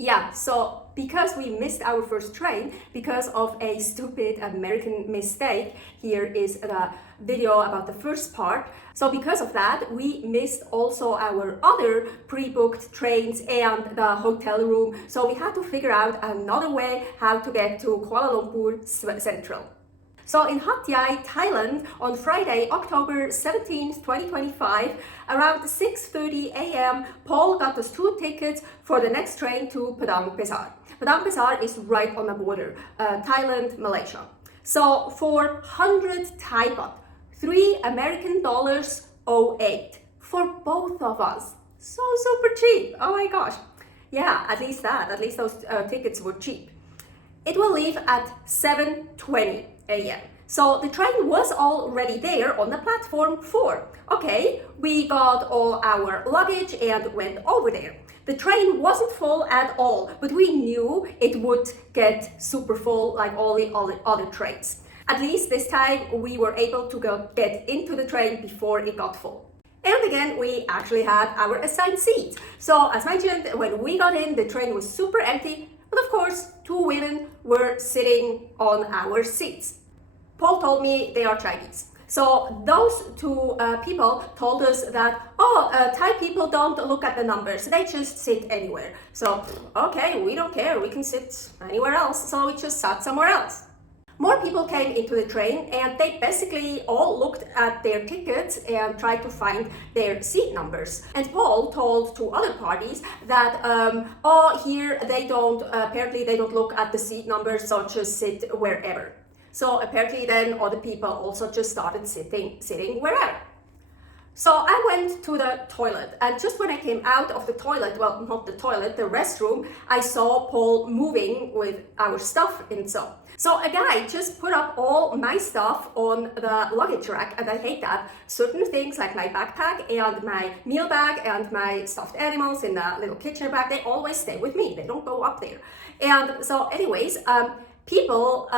Yeah, so because we missed our first train because of a stupid American mistake, here is the video about the first part. So because of that, we missed also our other pre-booked trains and the hotel room. So we had to figure out another way how to get to Kuala Lumpur Central. So in Hat Yai, Thailand, on Friday, October 17th, 2025, around 6:30 a.m., Paul got us 2 tickets for the next train to Padang Besar. Padang Besar is right on the border, Thailand, Malaysia. So for 100 Thai baht, $3 American 08 for both of us. So super cheap. Oh my gosh. Yeah, at least those tickets were cheap. It will leave at 7:20 a.m. So the train was already there on the platform 4. Okay, we got all our luggage and went over there. The train wasn't full at all, but we knew it would get super full like all the other trains. At least this time we were able to get into the train before it got full. And again, we actually had our assigned seats. So as mentioned, when we got in, the train was super empty, but of course, 2 women were sitting on our seats. Paul told me they are Chinese. So those 2 people told us that, Thai people don't look at the numbers, they just sit anywhere. So, okay, we don't care, we can sit anywhere else. So we just sat somewhere else. More people came into the train and they basically all looked at their tickets and tried to find their seat numbers. And Paul told 2 other parties that, here apparently they don't look at the seat numbers, so just sit wherever. So apparently then other people also just started sitting wherever. So I went to the toilet, and just when I came out of the toilet, well, not the toilet, the restroom, I saw Paul moving with our stuff in so. So a guy just put up all my stuff on the luggage rack, and I hate that. Certain things like my backpack and my meal bag and my stuffed animals in the little kitchen bag, they always stay with me. They don't go up there. And so anyways, people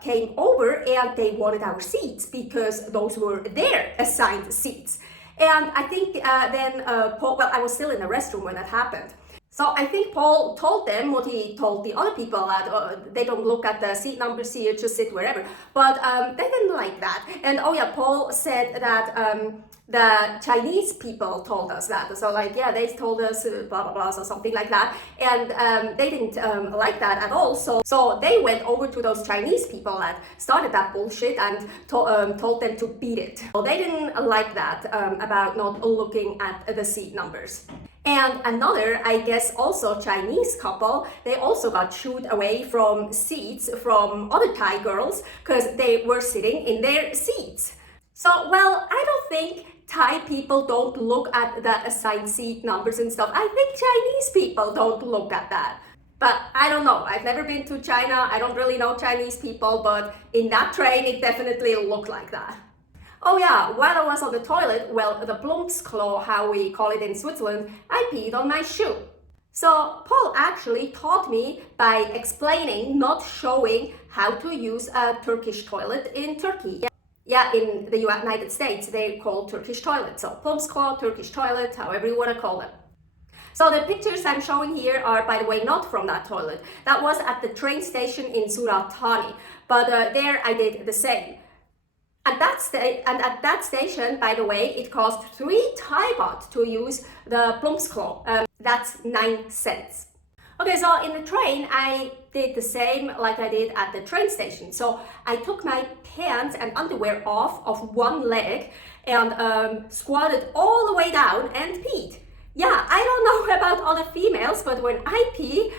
came over and they wanted our seats because those were their assigned seats. And I think then Paul, well, I was still in the restroom when that happened. So I think Paul told them what he told the other people, that they don't look at the seat numbers here, just sit wherever. But they didn't like that. And Paul said that the Chinese people told us that. So like, yeah, they told us blah, blah, blah, so something like that. And they didn't like that at all. So they went over to those Chinese people that started that bullshit and told them to beat it. So they didn't like that about not looking at the seat numbers. And another, I guess also Chinese couple, they also got shooed away from seats from other Thai girls because they were sitting in their seats. So, well, I don't think Thai people don't look at the assigned seat numbers and stuff. I think Chinese people don't look at that. But I don't know, I've never been to China, I don't really know Chinese people, but in that train it definitely looked like that. Oh yeah, while I was on the toilet, well, the Plumpsklo, how we call it in Switzerland, I peed on my shoe. So Paul actually taught me by explaining, not showing, how to use a Turkish toilet in Turkey. Yeah, in the United States, they call Turkish toilet. So Plumpsklo, Turkish toilet, however you want to call them. So the pictures I'm showing here are, by the way, not from that toilet. That was at the train station in Surat Thani. But there I did the same. At that station, by the way, it cost 3 Thai baht to use the Plumpsklo. That's 9 cents. Okay, so in the train, I did the same like I did at the train station. So I took my pants and underwear off of one leg and squatted all the way down and peed. Yeah, I don't know about other females, but when I pee,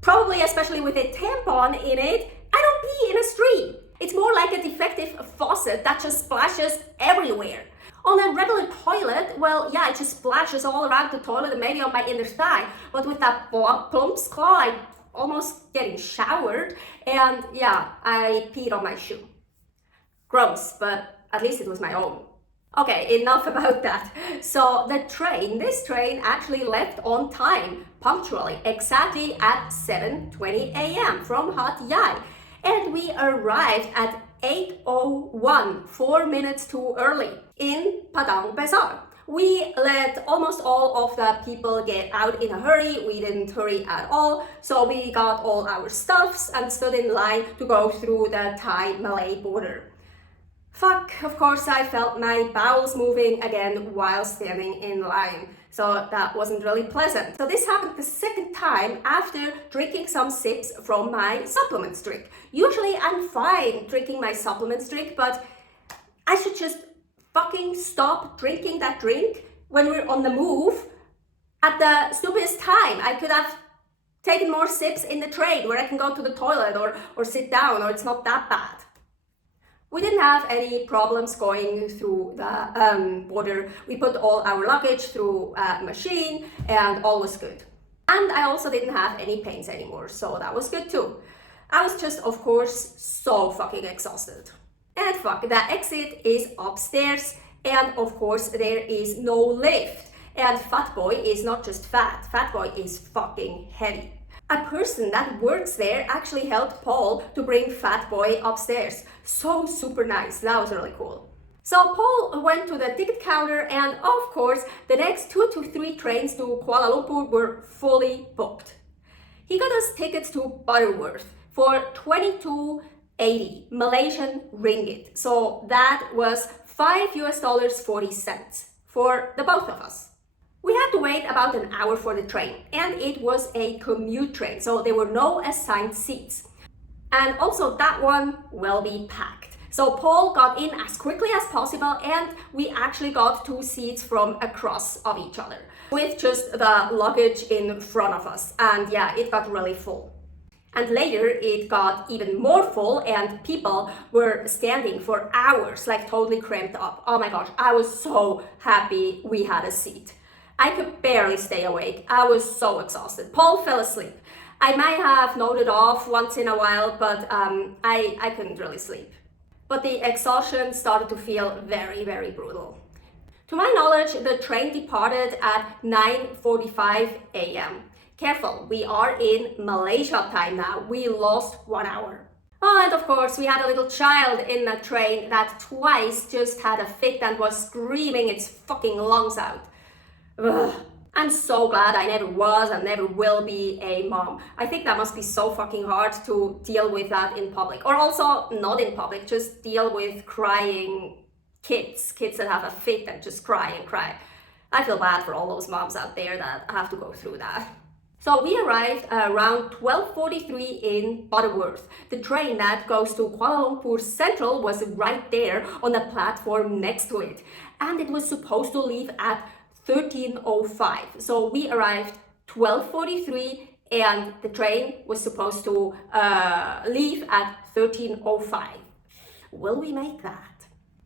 probably especially with a tampon in it, I don't pee in a stream. It's more like a defective faucet that just splashes everywhere. On a regular toilet, well, yeah, it just splashes all around the toilet and maybe on my inner thigh. But with that Plumpsklo, I'm almost getting showered. And yeah, I peed on my shoe. Gross, but at least it was my own. Okay, enough about that. So this train actually left on time, punctually, exactly at 7:20 a.m. from Hat Yai. And we arrived at 8:01, 4 minutes too early, in Padang Besar. We let almost all of the people get out in a hurry. We didn't hurry at all. So we got all our stuffs and stood in line to go through the Thai-Malay border. Fuck, of course I felt my bowels moving again while standing in line. So that wasn't really pleasant. So this happened the second time after drinking some sips from my supplements drink. Usually I'm fine drinking my supplements drink, but I should just fucking stop drinking that drink when we're on the move at the stupidest time. I could have taken more sips in the train where I can go to the toilet or sit down, or it's not that bad. We didn't have any problems going through the border. We put all our luggage through a machine and all was good. And I also didn't have any pains anymore, so that was good too. I was just, of course, so fucking exhausted. And fuck, the exit is upstairs, and of course there is no lift. And Fat Boy is not just fat, Fat Boy is fucking heavy. A person that works there actually helped Paul to bring Fat Boy upstairs. So super nice, that was really cool. So Paul went to the ticket counter, and of course the next 2 to 3 trains to Kuala Lumpur were fully booked. He got us tickets to Butterworth for 22.80 Malaysian ringgit. So that was $5.40 for the both of us. We had to wait about an hour for the train, and it was a commute train, so there were no assigned seats. And also that one will be packed. So Paul got in as quickly as possible, and we actually got 2 seats from across of each other with just the luggage in front of us. And yeah, it got really full. And later it got even more full, and people were standing for hours, like totally cramped up. Oh my gosh, I was so happy we had a seat. I could barely stay awake. I was so exhausted. Paul fell asleep. I might have nodded off once in a while, but I couldn't really sleep. But the exhaustion started to feel very, very brutal. To my knowledge, the train departed at 9:45 a.m. Careful, we are in Malaysia time now. We lost 1 hour. Oh, and of course, we had a little child in the train that twice just had a fit and was screaming its fucking lungs out. Ugh. I'm so glad I never was and never will be a mom. I think that must be so fucking hard to deal with that in public. Or also not in public, just deal with crying kids that have a fit and just cry and cry. I feel bad for all those moms out there that have to go through that. So we arrived around 12:43 in Butterworth. The train that goes to Kuala Lumpur Central was right there on the platform next to it. And it was supposed to leave at 13:05. So we arrived 12:43 and the train was supposed to leave at 13:05. Will we make that?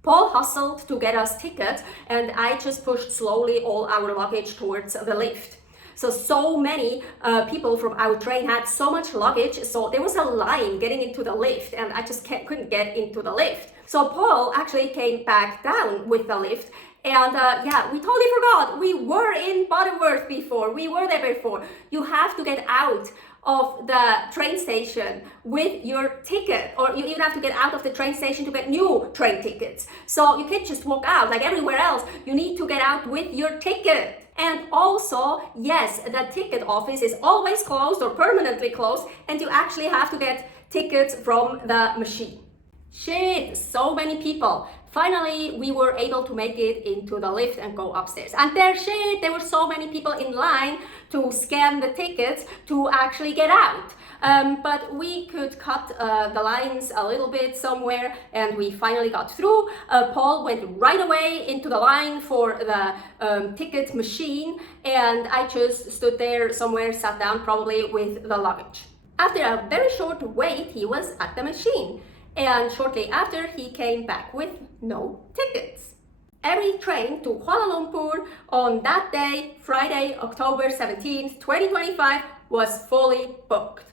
Paul hustled to get us tickets, and I just pushed slowly all our luggage towards the lift. So many people from our train had so much luggage, so there was a line getting into the lift, and I just couldn't get into the lift. So Paul actually came back down with the lift, and yeah, we totally forgot. We were in Butterworth before. We were there before. You have to get out of the train station with your ticket, or you even have to get out of the train station to get new train tickets. So you can't just walk out like everywhere else. You need to get out with your ticket. And also, yes, the ticket office is always closed or permanently closed, and you actually have to get tickets from the machine. Shit, so many people. Finally, we were able to make it into the lift and go upstairs. And there were so many people in line to scan the tickets to actually get out. But we could cut the lines a little bit somewhere, and we finally got through. Paul went right away into the line for the ticket machine, and I just stood there somewhere, sat down probably with the luggage. After a very short wait, he was at the machine. And shortly after, he came back with no tickets. Every train to Kuala Lumpur on that day, Friday, October 17th, 2025, was fully booked,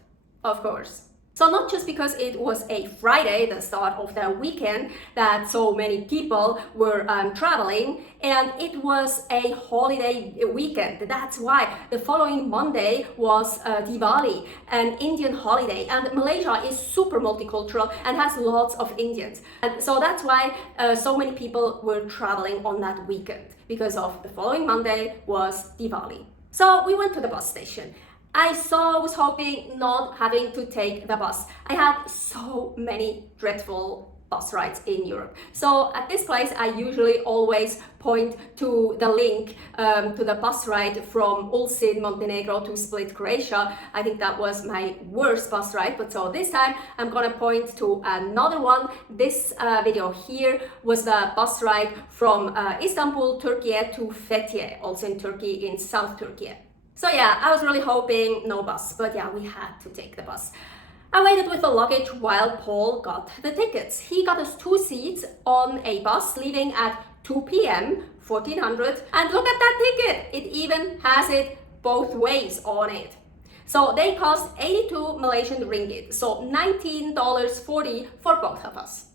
of course. So not just because it was a Friday, the start of the weekend, that so many people were traveling, and it was a holiday weekend. That's why the following Monday was Diwali, an Indian holiday, and Malaysia is super multicultural and has lots of Indians. And so that's why so many people were traveling on that weekend, because of the following Monday was Diwali. So we went to the bus station. I was hoping not having to take the bus. I had so many dreadful bus rides in Europe. So at this place, I usually always point to the link to the bus ride from Ulcin, Montenegro to Split, Croatia. I think that was my worst bus ride, but so this time I'm gonna point to another one. This video here was the bus ride from Istanbul, Turkey to Fethiye, also in Turkey, in South Turkey. So yeah, I was really hoping no bus, but yeah, we had to take the bus. I waited with the luggage while Paul got the tickets. He got us 2 seats on a bus leaving at 2 p.m, 1400. And look at that ticket, it even has it both ways on it. So they cost 82 Malaysian ringgit, so $19.40 for both of us.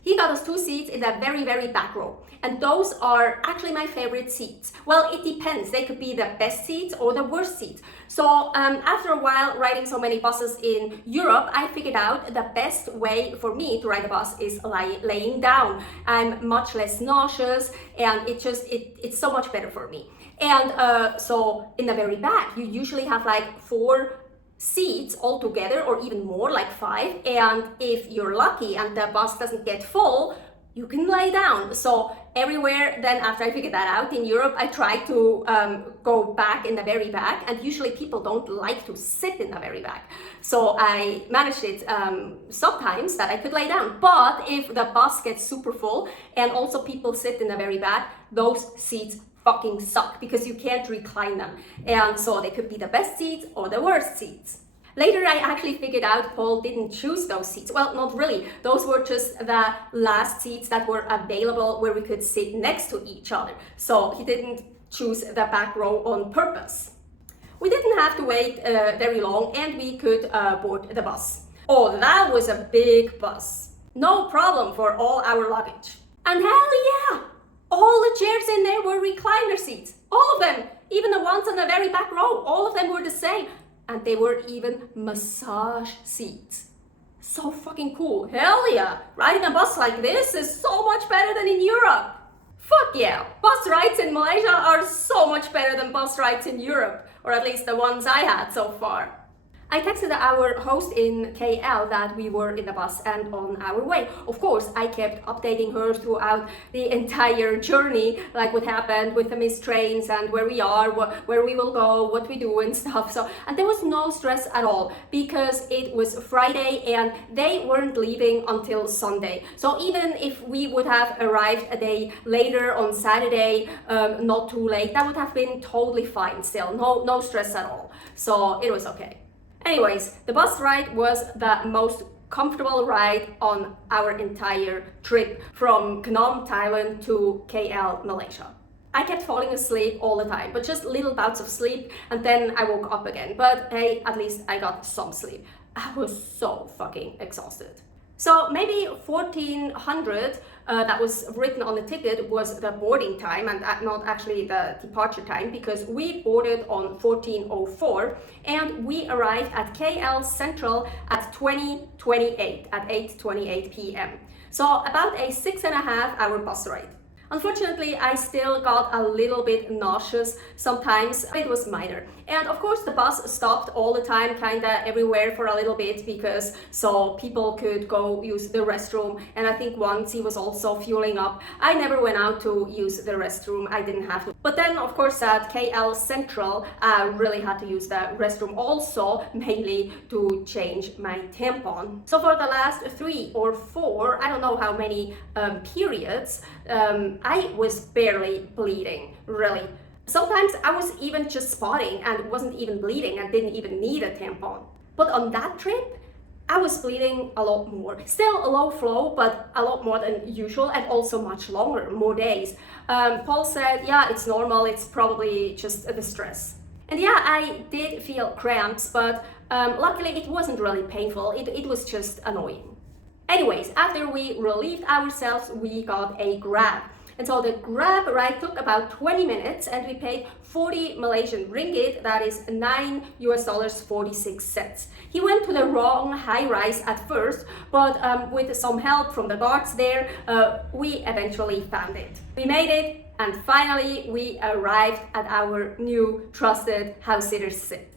He got us 2 seats in the very, very back row. And those are actually my favorite seats. Well, it depends. They could be the best seats or the worst seats. So after a while riding so many buses in Europe, I figured out the best way for me to ride a bus is laying down. I'm much less nauseous, and it's so much better for me. And so in the very back, you usually have like 4 seats altogether, or even more, like 5. And if you're lucky and the bus doesn't get full, you can lay down. So everywhere then, after I figured that out in Europe, I tried to go back in the very back, and usually people don't like to sit in the very back. So I managed it sometimes that I could lay down. But if the bus gets super full and also people sit in the very back, those seats fucking suck because you can't recline them. And so they could be the best seats or the worst seats. Later, I actually figured out Paul didn't choose those seats. Well, not really. Those were just the last seats that were available where we could sit next to each other. So he didn't choose the back row on purpose. We didn't have to wait very long, and we could board the bus. Oh, that was a big bus. No problem for all our luggage. And hell yeah! All the chairs in there were recliner seats. All of them, even the ones on the very back row, all of them were the same. And they were even massage seats. So fucking cool. Hell yeah! Riding a bus like this is so much better than in Europe. Fuck yeah! Bus rides in Malaysia are so much better than bus rides in Europe. Or at least the ones I had so far. I texted our host in KL that we were in the bus and on our way. Of course, I kept updating her throughout the entire journey, like what happened with the missed trains and where we are, where we will go, what we do and stuff. And there was no stress at all because it was Friday and they weren't leaving until Sunday. So even if we would have arrived a day later on Saturday, not too late, that would have been totally fine still. No stress at all. So it was okay. Anyways, the bus ride was the most comfortable ride on our entire trip from Khanom, Thailand to KL, Malaysia. I kept falling asleep all the time, but just little bouts of sleep, and then I woke up again. But hey, at least I got some sleep. I was so fucking exhausted. So maybe 1400, that was written on the ticket, was the boarding time and not actually the departure time, because we boarded on 1404 and we arrived at KL Central at 20:28, at 8:28 p.m. So about a 6.5-hour bus ride. Unfortunately, I still got a little bit nauseous sometimes. It was minor. And of course, the bus stopped all the time, kinda everywhere for a little bit, because so people could go use the restroom. And I think once he was also fueling up. I never went out to use the restroom. I didn't have to. But then, of course, at KL Central, I really had to use the restroom also, mainly to change my tampon. So for the last 3 or 4, I don't know how many periods, I was barely bleeding, really. Sometimes I was even just spotting and wasn't even bleeding and didn't even need a tampon. But on that trip, I was bleeding a lot more. Still a low flow, but a lot more than usual, and also much longer, more days. Paul said, yeah, it's normal, it's probably just the stress. And yeah, I did feel cramps, but luckily it wasn't really painful. It was just annoying. Anyways, after we relieved ourselves, we got a Grab. And so the Grab ride took about 20 minutes and we paid 40 Malaysian ringgit, that is $9.46. He went to the wrong high rise at first, but with some help from the guards there, we eventually found it. We made it, and finally we arrived at our new trusted house sitter sit.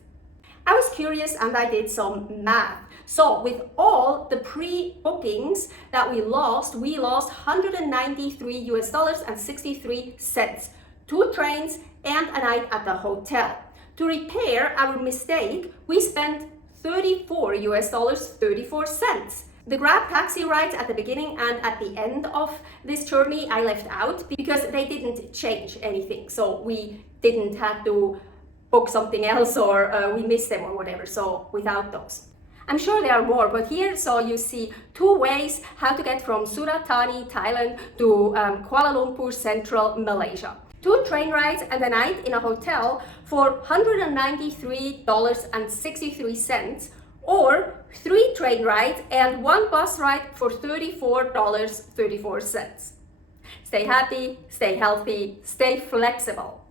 I was curious and I did some math. So with all the pre-bookings that we lost $193 and 63 cents, 2 trains and a night at the hotel. To repair our mistake, we spent $34 34 cents. The Grab taxi rides at the beginning and at the end of this journey I left out because they didn't change anything. So we didn't have to book something else or we missed them or whatever. So without those. I'm sure there are more, but here so you see 2 ways how to get from Surat Thani, Thailand to Kuala Lumpur, central Malaysia. 2 train rides and a night in a hotel for $193.63, or 3 train rides and 1 bus ride for $34.34. Stay happy, stay healthy, stay flexible.